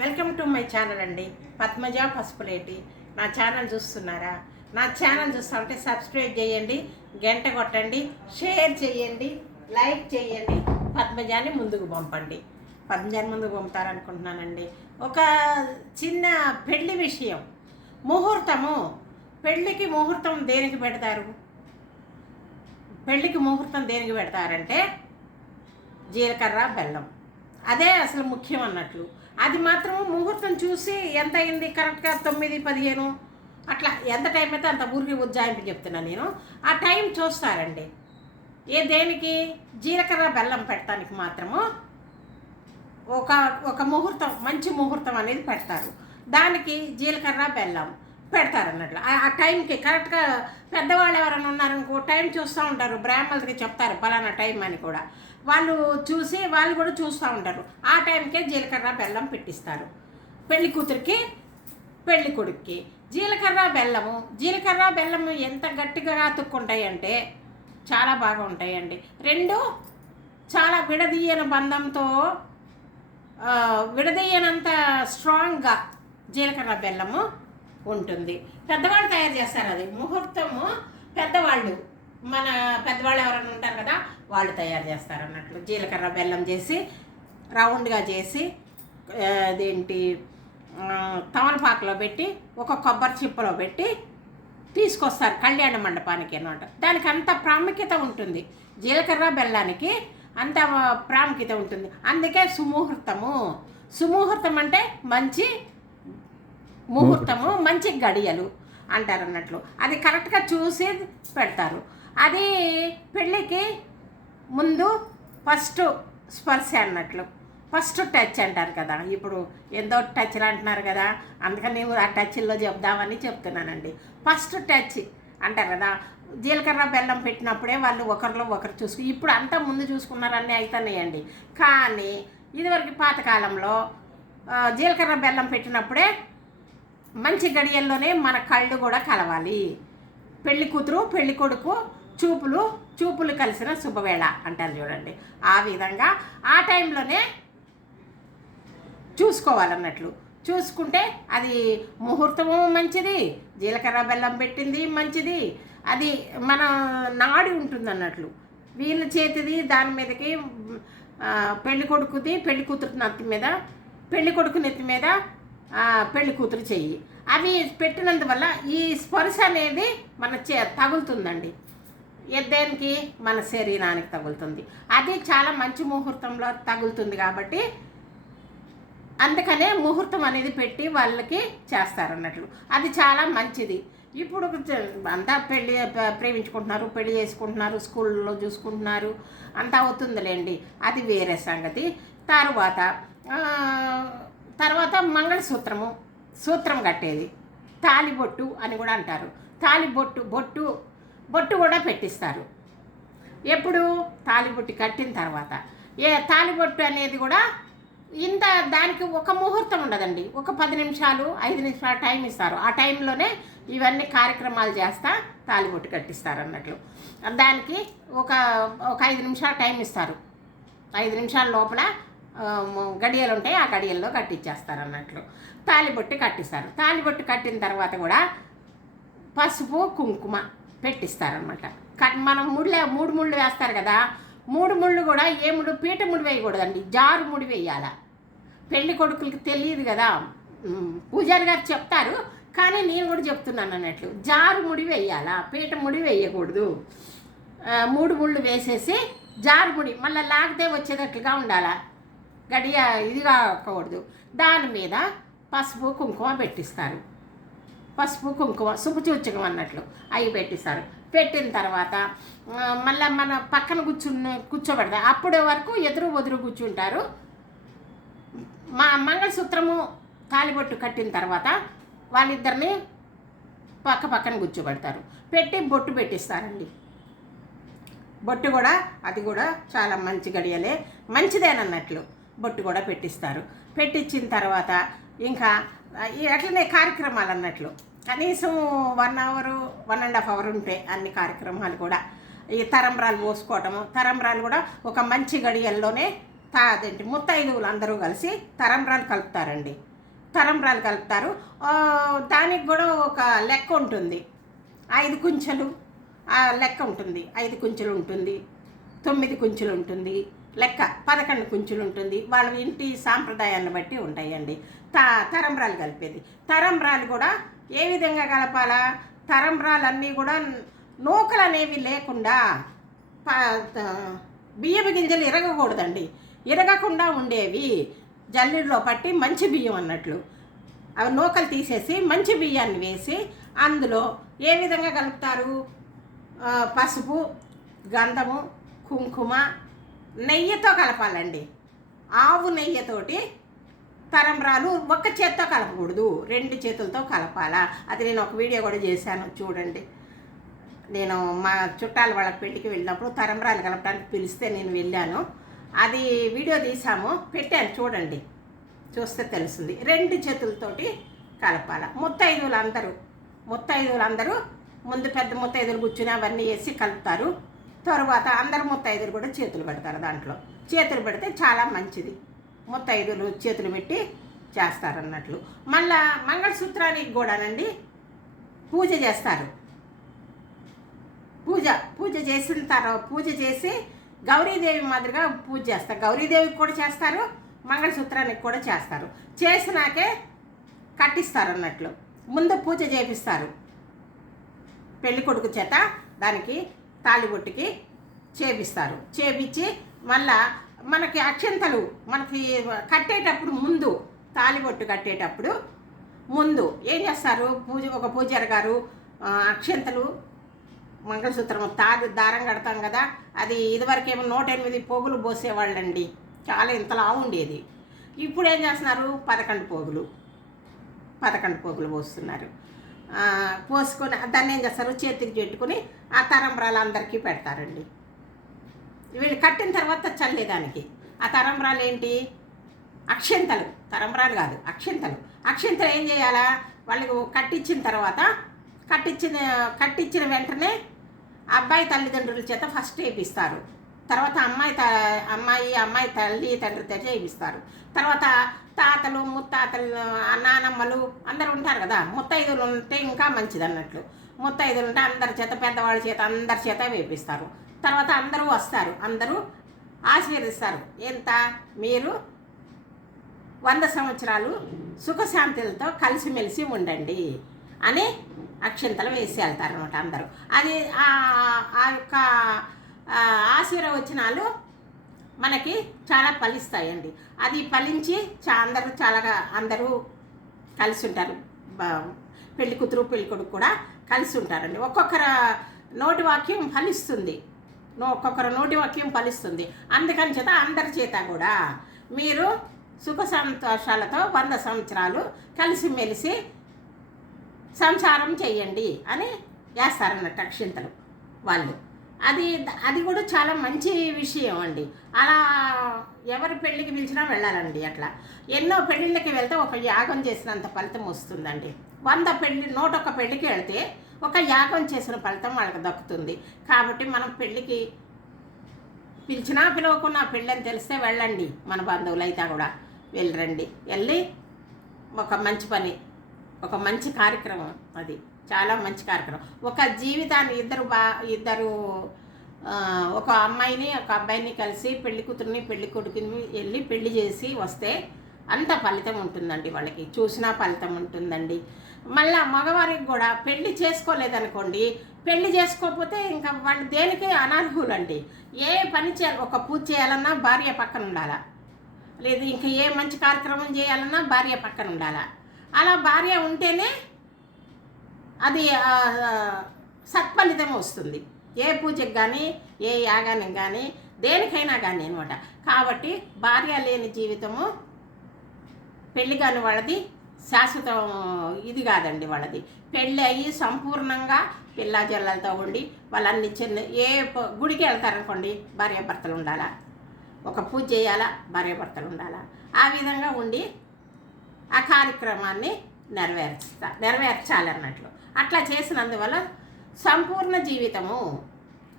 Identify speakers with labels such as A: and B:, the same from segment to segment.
A: Welcome to my channel అండి. పద్మజ పసుపులేటి. నా channel చూస్తున్నారా? నా ఛానల్ చూస్తామంటే సబ్స్క్రైబ్ చేయండి గంట కొట్టండి షేర్ చేయండి లైక్ చేయండి పద్మజాని ముందుకు పంపండి. పద్మజాని ముందుకు పంపుతారనుకుంటున్నానండి. ఒక చిన్న పెళ్ళి విషయం. ముహూర్తము. పెళ్ళికి ముహూర్తం దేనికి పెడతారు? పెళ్ళికి ముహూర్తం దేనికి పెడతారంటే జీలకర్ర బెల్లం. అదే అసలు ముఖ్యం అన్నట్లు. అది మాత్రం ముహూర్తం చూసి ఎంత అయింది? కరెక్ట్గా తొమ్మిది పదిహేను? అట్లా ఎంత టైం అయితే అంత ఊరికి ఉజ్జాయింపు చెప్తున్నా నేను. ఆ టైం చూస్తారండి. ఏ దేనికి? జీలకర్ర బెల్లం పెట్టడానికి మాత్రము ఒక ఒక ముహూర్తం మంచి ముహూర్తం అనేది పెడతారు. దానికి జీలకర్ర బెల్లం పెడతారు అన్నట్లు ఆ- టైంకి కరెక్ట్గా పెద్దవాళ్ళు ఎవరైనా ఉన్నారనుకో టైం చూస్తూ ఉంటారు. బ్రాహ్మణులకి చెప్తారు పలానా టైం అని కూడా. వాళ్ళు చూసి వాళ్ళు కూడా చూస్తూ ఉంటారు. ఆ టైంకే జీలకర్ర బెల్లం పెట్టిస్తారు. పెళ్ళి కూతురికి పెళ్ళి కొడుక్కి. జీలకర్ర బెల్లము. జీలకర్ర బెల్లము ఎంత గట్టిగా అతుక్కుంటాయంటే చాలా బాగా ఉంటాయండి. రెండు చాలా విడదీయని బంధంతో విడదీయనంత స్ట్రాంగ్గా జీలకర్ర బెల్లము ఉంటుంది. పెద్దవాళ్ళు తయారు చేస్తారు అది. ముహూర్తము పెద్దవాళ్ళు మన పెద్దవాళ్ళు ఎవరైనా ఉంటారు కదా వాళ్ళు తయారు చేస్తారు అన్నట్లు జీలకర్ర బెల్లం చేసి రౌండ్గా చేసి అదేంటి తమలపాకులో పెట్టి ఒక కొబ్బరి చిప్పలో పెట్టి తీసుకొస్తారు కళ్యాణ మండపానికి అనమాట దానికి అంత ప్రాముఖ్యత ఉంటుంది. జీలకర్ర బెల్లానికి అంత ప్రాముఖ్యత ఉంటుంది. అందుకే సుముహూర్తము. సుముహూర్తం అంటే మంచి ముహూర్తము మంచి గడియలు అంటారు అన్నట్లు అది కరెక్ట్గా చూసి పెడతారు. అది పెళ్ళికి ముందు ఫస్ట్ స్పర్శ అన్నట్లు. ఫస్ట్ టచ్ అంటారు కదా. ఇప్పుడు ఎంతో టచ్లు అంటున్నారు కదా. అందుకని నేను ఆ టచ్లో చెప్దామని చెప్తున్నానండి. ఫస్ట్ టచ్ అంటారు కదా. జీలకర్ర బెల్లం పెట్టినప్పుడే వాళ్ళు ఒకరిలో ఒకరు చూసుకు ఇప్పుడు అంతా ముందు చూసుకున్నారన్నీ అవుతున్నాయండి కానీ ఇదివరకు పాతకాలంలో జీలకర్ర బెల్లం పెట్టినప్పుడే మంచి గడియల్లోనే మన కళ్ళు కూడా కలవాలి. పెళ్ళి కూతురు పెళ్ళి కొడుకు చూపులు చూపులు కలిసిన శుభవేళ అంటారు చూడండి. ఆ విధంగా ఆ టైంలోనే చూసుకోవాలన్నట్లు. చూసుకుంటే అది ముహూర్తము మంచిది జీలకర్ర బెల్లం పెట్టింది మంచిది అది మన నాడి ఉంటుంది అన్నట్లు వీళ్ళ చేతిది దాని మీదకి పెళ్ళి కొడుకుది పెళ్ళి కూతురు నెత్తి మీద పెళ్ళి కొడుకు నెత్తి మీద పెళ్ళి కూతురు చెయ్యి. అవి పెట్టినందువల్ల ఈ స్పర్శ అనేది మన చే తగులుతుందండి. దేనికి మన శరీరానికి తగులుతుంది. అది చాలా మంచి ముహూర్తంలో తగులుతుంది కాబట్టి అందుకనే ముహూర్తం అనేది పెట్టి వాళ్ళకి చేస్తారన్నట్లు. అది చాలా మంచిది. ఇప్పుడు అంతా పెళ్ళి ప్రేమించుకుంటున్నారు పెళ్ళి చేసుకుంటున్నారు స్కూల్లో చూసుకుంటున్నారు అంతా అవుతుందిలేండి. అది వేరే సంగతి. తర్వాత తర్వాత మంగళసూత్రము సూత్రం కట్టేది. తాలిబొట్టు అని కూడా అంటారు. తాలిబొట్టు బొట్టు బొట్టు కూడా పెట్టిస్తారు. ఎప్పుడు? తాలిబొట్టు కట్టిన తర్వాత. ఏ తాలిబొట్టు అనేది కూడా ఇంత దానికి ఒక ముహూర్తం ఉండదండి. ఒక పది నిమిషాలు ఐదు నిమిషాలు టైం ఇస్తారు. ఆ టైంలోనే ఇవన్నీ కార్యక్రమాలు చేస్తా తాలిబొట్టు కట్టిస్తారు అన్నట్లు. దానికి ఒక ఒక ఐదు నిమిషాలు టైం ఇస్తారు. ఐదు నిమిషాల లోపల గడియలు ఉంటాయి ఆ గడియల్లో కట్టించేస్తారు అన్నట్లు. తాలిబొట్టు కట్టిస్తారు. తాలిబొట్టు కట్టిన తర్వాత కూడా పసుపు కుంకుమ పెట్టిస్తారనమాట కానీ మనం ముళ్ళే మూడు ముళ్ళు వేస్తారు కదా మూడు ముళ్ళు కూడా ఏ ముడు పీట ముడి వేయకూడదండి జారు ముడి వేయాల. పెళ్ళి కొడుకులకి తెలియదు కదా పూజారి గారు చెప్తారు కానీ నేను కూడా చెప్తున్నాను అన్నట్లు జారు ముడి వేయాలా పీట ముడి వేయకూడదు. మూడు ముళ్ళు వేసేసి జారు ముడి మళ్ళీ లాగితే వచ్చేటట్లుగా ఉండాలా. గడియ ఇది కాకూడదు. దాని మీద పసుపు కుంకుమ పెట్టిస్తారు. పసుపు కుంకుమ శుభసూచకం అన్నట్లు అవి పెట్టిస్తారు. పెట్టిన తర్వాత మళ్ళీ మళ్ళా మన పక్కన కూర్చుని కూర్చోబెడతారు అప్పటి వరకు ఎదురు వదురు కూర్చుంటారు. మా మంగళసూత్రము తాలిబొట్టు కట్టిన తర్వాత వాళ్ళిద్దరిని పక్క పక్కన కూర్చోబెడతారు. పెట్టి బొట్టు పెట్టిస్తారండి. బొట్టు కూడా అది కూడా చాలా మంచి గడియలే. మంచిదేనన్నట్లు బొట్టు కూడా పెట్టిస్తారు. పెట్టించిన తర్వాత ఇంకా ఈ అట్లనే కార్యక్రమాలు అన్నట్లు కనీసం one hour one and half hour ఉంటాయి అన్ని కార్యక్రమాలు కూడా. ఈ తరంబ్రాలు మోసుకోవటము తరంబ్రాలు కూడా ఒక మంచి గడియల్లోనే తా అదేంటి ముత్తైదువులు అందరూ కలిసి తరంబ్రాలు కలుపుతారండి. తరంబ్రాలు కలుపుతారు. దానికి కూడా ఒక లెక్క ఉంటుంది. ఐదు కుంచెలు ఆ లెక్క ఉంటుంది. ఐదు కుంచెలు ఉంటుంది తొమ్మిది కుంచెలు ఉంటుంది లెక్క పదకొండు కుంచెలు ఉంటుంది. వాళ్ళ ఇంటి సాంప్రదాయాన్ని బట్టి ఉంటాయండి. త తరంబ్రాలు కలిపేది. తరంబ్రాలు కూడా ఏ విధంగా కలపాలా? తరంబ్రాలన్నీ కూడా నూకలు అనేవి లేకుండా ప- బియ్యపు గింజలు ఇరగకూడదండి. ఇరగకుండా ఉండేవి. జల్లెడలో పట్టి మంచి బియ్యం అన్నట్లు. అవి నూకలు తీసేసి మంచి బియ్యాన్ని వేసి అందులో ఏ విధంగా కలుపుతారు? పసుపు గంధము కుంకుమ నెయ్యితో కలపాలండి. ఆవు నెయ్యితోటి తరంబ్రాలు ఒక్క చేత్తో కలపకూడదు రెండు చేతులతో కలపాలా. అది నేను ఒక వీడియో కూడా చేశాను చూడండి. నేను మా చుట్టాల వాళ్ళ పెళ్ళికి వెళ్ళినప్పుడు తరంబ్రాలు కలపడానికి పిలిస్తే నేను వెళ్ళాను. అది వీడియో తీసాము పెట్టాను చూడండి. చూస్తే తెలుస్తుంది. రెండు చేతులతోటి కలపాల. ముత్తైదువులు అందరూ ముత్తైదువులు అందరూ ముందు పెద్ద ముత్తైదులు కూర్చుని అవన్నీ వేసి కలుపుతారు. తర్వాత అందరు ముత్తైదులు కూడా చేతులు పెడతారు దాంట్లో. చేతులు పెడితే చాలా మంచిది. ముత్తైదులు చేతులు పెట్టి చేస్తారన్నట్లు. మళ్ళా మంగళసూత్రానికి కూడానండి పూజ చేస్తారు. పూజ పూజ చేసిన తర్వాత పూజ చేసి గౌరీదేవి మాదిరిగా పూజ చేస్తారు. గౌరీదేవికి కూడా చేస్తారు మంగళసూత్రానికి కూడా చేస్తారు. చేసినాకే కట్టిస్తారు అన్నట్లు ముందు పూజ చేపిస్తారు. పెళ్ళి కొడుకు చేత దానికి తాళిబొట్టుకి చేపిస్తారు. చేపించి మళ్ళా మనకి అక్షంతలు మనకి కట్టేటప్పుడు ముందు తాళిబొట్టు కట్టేటప్పుడు ముందు ఏం చేస్తారు? పూజ ఒక పూజారి గారు అక్షంతలు మంగళసూత్రం తాడు దారం కడతాం కదా అది ఇదివరకేమో నూట ఎనిమిది పోగులు పోసేవాళ్ళండి. చాలా ఇంతలా ఉండేది. ఇప్పుడు ఏం చేస్తున్నారు? పదకొండు పోగులు పదకొండు పోగులు పోస్తున్నారు. పోసుకొని దాన్ని ఏం చేస్తారు? చేతికి పెట్టుకుని ఆ తరంబ్రాలు అందరికీ పెడతారండి. వీళ్ళు కట్టిన తర్వాత చల్లేదానికి ఆ తరంబరాలు ఏంటి? అక్షంతలు. తరంబరాలు కాదు అక్షంతలు. అక్షంతలు ఏం చేయాలా? వాళ్ళకి కట్టించిన తర్వాత కట్టించిన కట్టించిన వెంటనే అబ్బాయి తల్లిదండ్రుల చేత ఫస్ట్ వేపిస్తారు తర్వాత అమ్మాయి త అమ్మాయి అమ్మాయి తల్లి తండ్రి చేత వేపిస్తారు తర్వాత తాతలు ముత్తాతలు నానమ్మలు అందరు ఉంటారు కదా? ముత్తైదులు ఉంటే ఇంకా మంచిది అన్నట్లు ముత్తైదులు ఉంటే అందరి చేత పెద్దవాళ్ళ చేత అందరి చేత వేపిస్తారు. తర్వాత అందరూ వస్తారు. అందరూ ఆశీర్వదిస్తారు. ఎంత? మీరు వంద సంవత్సరాలు సుఖశాంతులతో కలిసిమెలిసి ఉండండి అని అక్షింతలు వేసి వెళ్తారు అనమాట అందరూ. అది ఆ- యొక్క ఆశీర్వచనాలు మనకి చాలా ఫలిస్తాయండి. అది ఫలించి చా అందరూ చాలా అందరూ కలిసి ఉంటారు పెళ్ళి కూతురు పెళ్ళి కొడుకు కూడా కలిసి ఉంటారండి ఒక్కొక్కరు నోటి వాక్యం ఫలిస్తుంది. ఒక్కొక్కరు నోటి వాక్యం ఫలిస్తుంది. అందుకని చేత అందరి చేత కూడా మీరు సుఖ సంతోషాలతో వంద సంవత్సరాలు కలిసిమెలిసి సంసారం చేయండి అని వేస్తారన్నట్టు అక్షింతలు వాళ్ళు. అది అది కూడా చాలా మంచి విషయం అండి. అలా ఎవరి పెళ్ళికి పిలిచినా వెళ్ళాలండి అట్లా. ఎన్నో పెళ్ళిళ్ళకి వెళ్తే ఒక యాగం చేసినంత ఫలితం వస్తుందండి. వంద పెళ్ళి నూట ఒక్క పెళ్ళికి వెళ్తే ఒక యాగం చేసిన ఫలితం వాళ్ళకి దక్కుతుంది. కాబట్టి మనం పెళ్ళికి పిలిచినా పిలవకున్నా పెళ్ళని తెలిస్తే వెళ్ళండి. మన బంధువులు అయితే కూడా వెళ్ళరండి. వెళ్ళి ఒక మంచి పని ఒక మంచి కార్యక్రమం అది. చాలా మంచి కార్యక్రమం. ఒక జీవితాన్ని ఇద్దరు బా ఇద్దరు ఒక అమ్మాయిని ఒక అబ్బాయిని కలిసి పెళ్ళి కూతుర్ని పెళ్ళి కొడుకుని వెళ్ళి పెళ్ళి చేసి వస్తే అంత ఫలితం ఉంటుందండి వాళ్ళకి. చూసినా ఫలితం ఉంటుందండి. మళ్ళా మగవారికి కూడా పెళ్ళి చేసుకోలేదనుకోండి పెళ్ళి చేసుకోకపోతే ఇంకా వాళ్ళు దేనికి అనర్హులండి? ఏ పని చేయాలి ఒక పూజ చేయాలన్నా భార్య పక్కన ఉండాలా? లేదు ఇంకా ఏ మంచి కార్యక్రమం చేయాలన్నా భార్య పక్కన ఉండాలా? అలా భార్య ఉంటేనే అది సత్ఫలితం వస్తుంది. ఏ పూజకి కానీ ఏ యాగానికి కానీ దేనికైనా కానీ అనమాట. కాబట్టి భార్య లేని జీవితము పెళ్ళి కాని వాళ్ళది శాశ్వతం ఇది కాదండి వాళ్ళది. పెళ్ళి అయ్యి సంపూర్ణంగా పిల్ల జల్లలతో ఉండి వాళ్ళన్ని చిన్న ఏ గుడికి వెళ్తారనుకోండి భార్యాభర్తలు ఉండాలా? ఒక పూజ చేయాలా? భార్యాభర్తలు ఉండాలా? ఆ విధంగా ఉండి ఆ కార్యక్రమాన్ని నెరవేర్చుతా నెరవేర్చాలన్నట్లు. అట్లా చేసినందువల్ల సంపూర్ణ జీవితము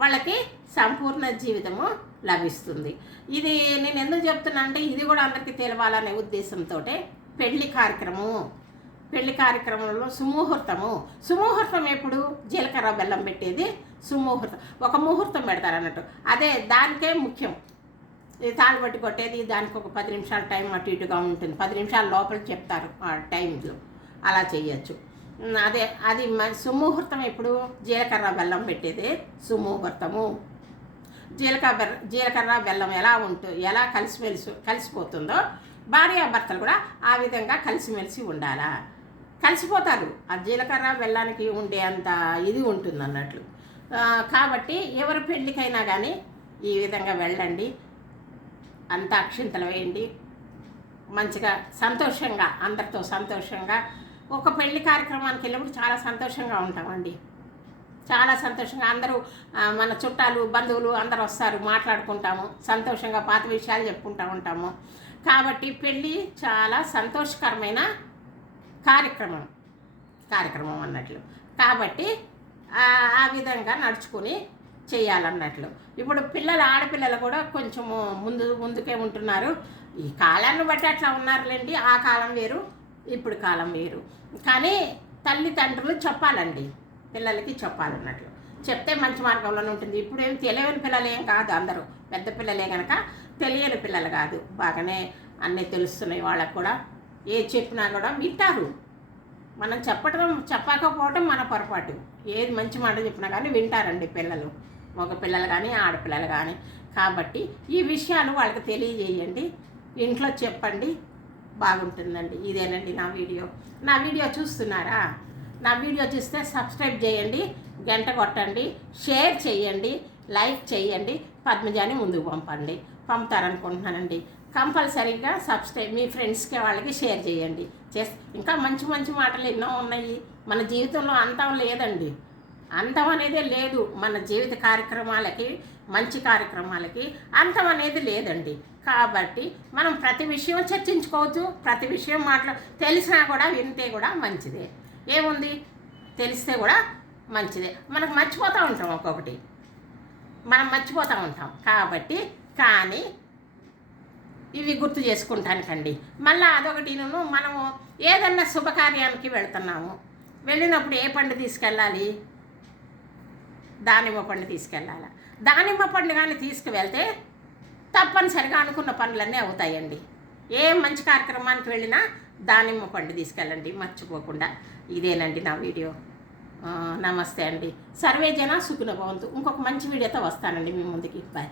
A: వాళ్ళకి సంపూర్ణ జీవితము లభిస్తుంది. ఇది నేను ఎందుకు చెప్తున్నా అంటే ఇది కూడా అందరికీ తెలవాలనే ఉద్దేశంతో పెళ్ళి కార్యక్రమం. పెళ్ళి కార్యక్రమంలో సుముహూర్తము. సుముహూర్తం ఎప్పుడు? జీలకర్ర బెల్లం పెట్టేది సుముహూర్తం. ఒక ముహూర్తం పెడతారు అన్నట్టు. అదే దానికే ముఖ్యం. ఇది తాళబట్టి కొట్టేది దానికి ఒక పది నిమిషాల టైం అటు ఇటుగా ఉంటుంది. పది నిమిషాల లోపల చెప్తారు ఆ టైంలో. అలా చేయొచ్చు అదే అది సుముహూర్తం ఎప్పుడు? జీలకర్ర బెల్లం పెట్టేది సుముహూర్తము. జీలకర్ర జీలకర్ర బెల్లం ఎలా ఉంటు ఎలా కలిసిమెలిసి కలిసిపోతుందో భార్యాభర్తలు కూడా ఆ విధంగా కలిసిమెలిసి ఉండాలా? కలిసిపోతారు. ఆ జీలకర్ర వెళ్ళడానికి ఉండే అంత ఇది ఉంటుంది అన్నట్లు కాబట్టి ఎవరి పెళ్ళికైనా కానీ ఈ విధంగా వెళ్ళండి. అంత అక్షింతలు వేయండి. మంచిగా సంతోషంగా అందరితో సంతోషంగా. ఒక పెళ్ళి కార్యక్రమానికి వెళ్ళినప్పుడు చాలా సంతోషంగా ఉంటామండి. చాలా సంతోషంగా అందరూ మన చుట్టాలు బంధువులు అందరూ వస్తారు మాట్లాడుకుంటాము సంతోషంగా పాత విషయాలు చెప్పుకుంటూ ఉంటాము. కాబట్టి పెళ్ళి చాలా సంతోషకరమైన కార్యక్రమం కార్యక్రమం అన్నట్లు. కాబట్టి ఆ ఆ విధంగా నడుచుకుని చేయాలన్నట్లు. ఇప్పుడు పిల్లలు ఆడపిల్లలు కూడా కొంచెము ముందు ముందుకే ఉంటున్నారు. ఈ కాలాన్ని బట్టి అట్లా ఉన్నారులేండి ఆ కాలం వేరు ఇప్పుడు కాలం వేరు. కానీ తల్లిదండ్రులు చెప్పాలండి పిల్లలకి చెప్పాలన్నట్లు చెప్తే మంచి మార్గంలోనే ఉంటుంది. ఇప్పుడు ఏం తెలియని పిల్లలు ఏం కాదు అందరూ. పెద్ద పిల్లలే కనుక తెలియని పిల్లలు కాదు. బాగానే అన్నీ తెలుస్తున్నాయి వాళ్ళకు కూడా. ఏ చెప్పినా కూడా వింటారు. మనం చెప్పడం చెప్పకపోవటం మన పొరపాటు. ఏది మంచి మాట చెప్పినా కానీ వింటారండి పిల్లలు. మగ పిల్లలు కానీ ఆడపిల్లలు కానీ. కాబట్టి ఈ విషయాలు వాళ్ళకి తెలియజేయండి. ఇంట్లో చెప్పండి. బాగుంటుందండి. ఇదేనండి నా వీడియో. నా వీడియో చూస్తున్నారా? నా వీడియో చూస్తే సబ్స్క్రైబ్ చేయండి గంట కొట్టండి షేర్ చేయండి లైక్ చేయండి పద్మజాని ముందుకు పంపండి. పంపుతారనుకుంటున్నానండి. కంపల్సరీగా సబ్స్క్రైబ్ మీ ఫ్రెండ్స్కి వాళ్ళకి షేర్ చేయండి. చేస్ ఇంకా మంచి మంచి మాటలు ఎన్నో ఉన్నాయి. మన జీవితంలో అంతం లేదండి. అంతం అనేది లేదు. మన జీవిత కార్యక్రమాలకి మంచి కార్యక్రమాలకి అంతం అనేది లేదండి. కాబట్టి మనం ప్రతి విషయం చర్చించుకోవచ్చు ప్రతి విషయం మాట్లా తెలిసినా కూడా వింటే కూడా మంచిదే. ఏముంది? తెలిస్తే కూడా మంచిదే. మనకు మర్చిపోతూ ఉంటాం ఒక్కొక్కటి. మనం మర్చిపోతూ ఉంటాం. కాబట్టి కానీ ఇవి గుర్తు చేసుకుంటానికండి. మళ్ళీ అదొకటిను మనము ఏదన్నా శుభకార్యానికి వెళ్తున్నాము. వెళ్ళినప్పుడు ఏ పండు తీసుకెళ్ళాలి? దానిమ్మ పండు తీసుకెళ్ళాలి? దానిమ్మ పండు కానీ తీసుకువెళ్తే తప్పనిసరిగా అనుకున్న పనులన్నీ అవుతాయండి. ఏ మంచి కార్యక్రమానికి వెళ్ళినా దానిమ్మ పండు తీసుకెళ్ళండి. మర్చిపోకుండా. ఇదేనండి నా వీడియో. నమస్తే అండి. సర్వే జన సుఖిన భవంతు. ఇంకొక మంచి వీడియోతో వస్తానండి మీ ముందుకి. బాయ్.